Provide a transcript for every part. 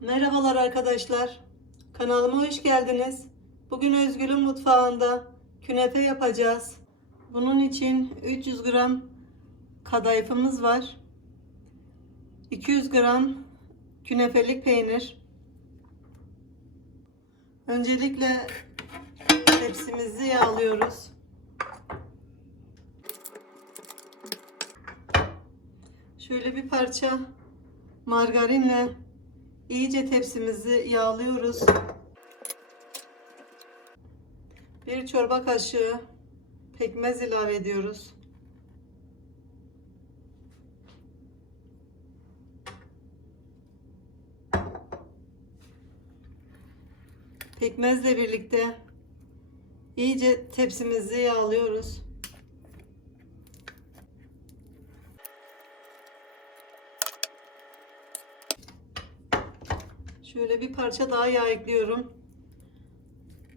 Merhabalar arkadaşlar. Kanalıma hoş geldiniz. Bugün Özgül'ün mutfağında künefe yapacağız. Bunun için 300 gram kadayıfımız var. 200 gram künefelik peynir. Öncelikle tepsimizi yağlıyoruz. Şöyle bir parça margarinle iyice tepsimizi yağlıyoruz. Bir çorba kaşığı pekmez ilave ediyoruz. Pekmezle birlikte iyice tepsimizi yağlıyoruz. Şöyle bir parça daha yağ ekliyorum.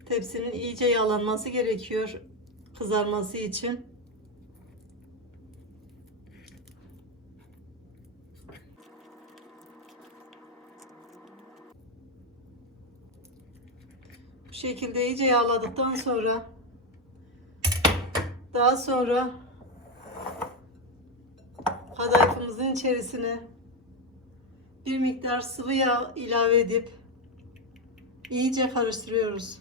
Tepsinin iyice yağlanması gerekiyor kızarması için. Bu şekilde iyice yağladıktan sonra daha sonra kadayıfımızın içerisine bir miktar sıvı yağ ilave edip iyice karıştırıyoruz.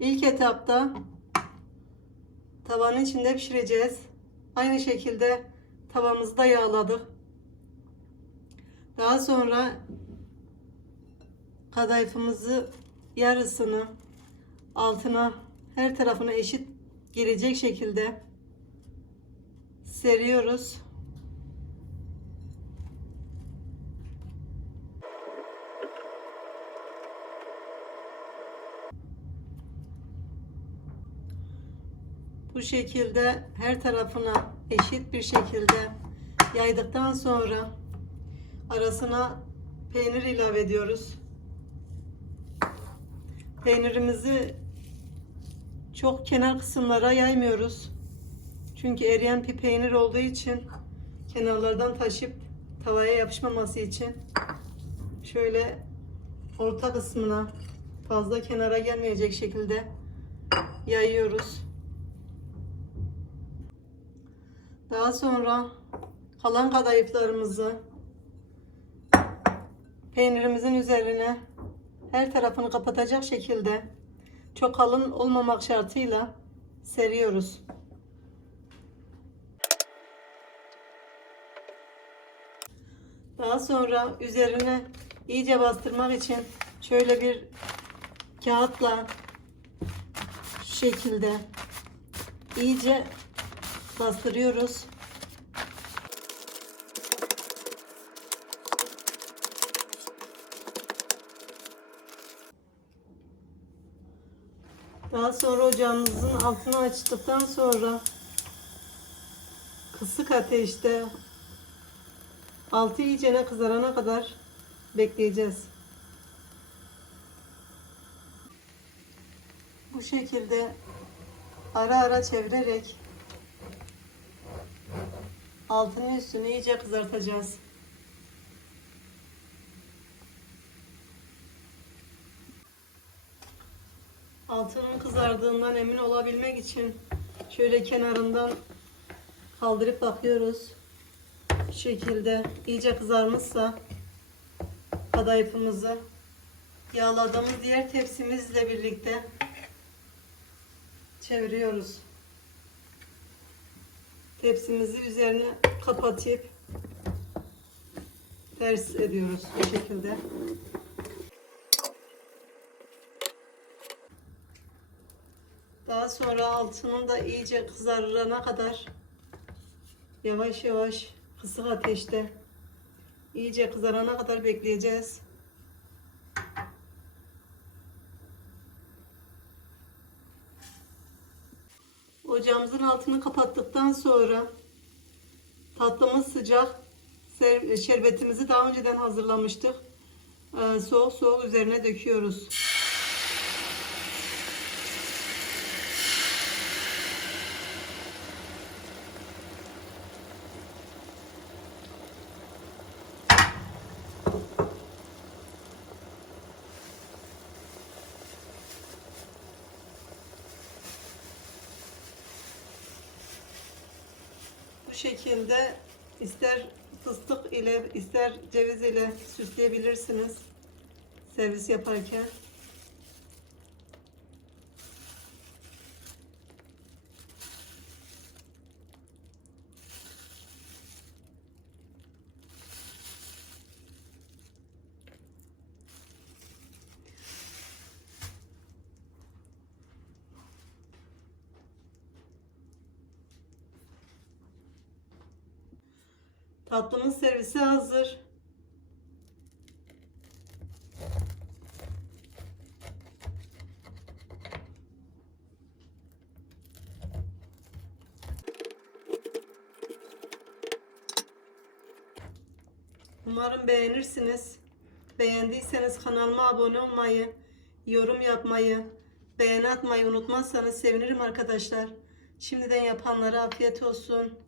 İlk etapta tavanın içinde pişireceğiz. Aynı şekilde tavamızı da yağladık. Daha sonra kadayıfımızı yarısını altına her tarafına eşit gelecek şekilde seriyoruz. Bu şekilde her tarafına eşit bir şekilde yaydıktan sonra arasına peynir ilave ediyoruz. Peynirimizi çok kenar kısımlara yaymıyoruz. Çünkü eriyen bir peynir olduğu için kenarlardan taşıp tavaya yapışmaması için şöyle orta kısmına fazla kenara gelmeyecek şekilde yayıyoruz. Daha sonra kalan kadayıflarımızı peynirimizin üzerine her tarafını kapatacak şekilde çok kalın olmamak şartıyla seriyoruz. Daha sonra üzerine iyice bastırmak için şöyle bir kağıtla şekilde iyice bastırıyoruz. Daha sonra ocağımızın altını açtıktan sonra kısık ateşte altı iyicene kızarana kadar bekleyeceğiz. Bu şekilde ara ara çevirerek altını üstünü iyice kızartacağız. Altının kızardığından emin olabilmek için şöyle kenarından kaldırıp bakıyoruz. Bu şekilde iyice kızarmışsa kadayıfımızı yağladığımız diğer tepsimizle birlikte çeviriyoruz. Tepsimizi üzerine kapatıp ters ediyoruz bu şekilde. Daha sonra altının da iyice kızarana kadar yavaş yavaş kısık ateşte iyice kızarana kadar bekleyeceğiz. Ocağımızın altını kapattıktan sonra tatlımız sıcak. Şerbetimizi daha önceden hazırlamıştık. Ee, Soğuk soğuk üzerine döküyoruz. Şekilde ister fıstık ile ister ceviz ile süsleyebilirsiniz servis yaparken. Tatlımız servise hazır. Umarım beğenirsiniz. Beğendiyseniz kanalıma abone olmayı, yorum yapmayı, beğeni atmayı unutmazsanız sevinirim arkadaşlar. Şimdiden yapanlara afiyet olsun.